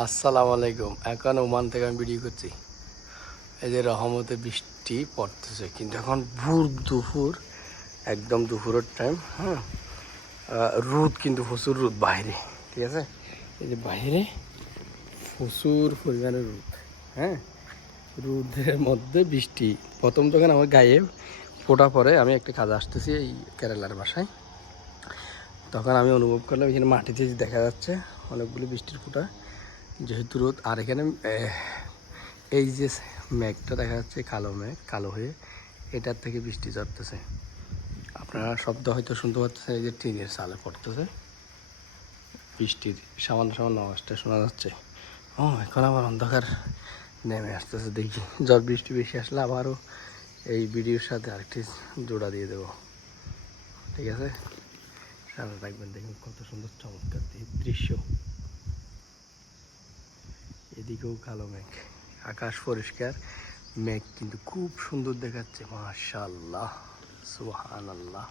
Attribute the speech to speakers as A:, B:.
A: আসসালামু আলাইকুম। এখন ওমান থেকে আমি ভিডিও করছি। এই যে রহমতে বৃষ্টি পড়তেছে, কিন্তু এখন ভোর দুপুর, একদম দুপুরের টাইম হ্যাঁ? রোদ কিন্তু প্রচুর রোদ বাইরে, ঠিক আছে? এই যে বাইরে প্রচুর পরিমাণে রোদ হ্যাঁ? রোদের মধ্যে বৃষ্টি। প্রথম যখন আমার গায়ে ফোটা পরে আমি একটা কাজ আসতেছি এই কেরালার বাসায়। তখন আমি অনুভব করলাম, এখানে মাটিতে দেখা যাচ্ছে, অনেকগুলো বৃষ্টির ফোঁটা। যেহেতু রোদ, আর এখানে এই যে মেঘটা দেখা যাচ্ছে, কালো মেঘ, কালো হয়ে, এটার থেকে বৃষ্টি ঝরতেছে। আপনারা শব্দ হয়তো শুনতে পাচ্ছেন, এই যে টিনের চালে পড়তেছে। বৃষ্টির সামান্য সামান্য আওয়াজটা শোনা যাচ্ছে। ও, এখন আবার অন্ধকার নেমে আসতেছে, দেখি ঝড় বৃষ্টি বেশি আসলে আবারও এই ভিডিওর সাথে আরেকটি জোড়া দিয়ে দেবো। ঠিক আছে? সাথে থাকবেন, দেখুন কত সুন্দর চমৎকার দৃশ্য। এদিকেও কালো মেঘ। আকাশ পরিষ্কার মেঘ কিন্তু খুব সুন্দর দেখাচ্ছে মাশাল্লাহ সুবহানাল্লাহ।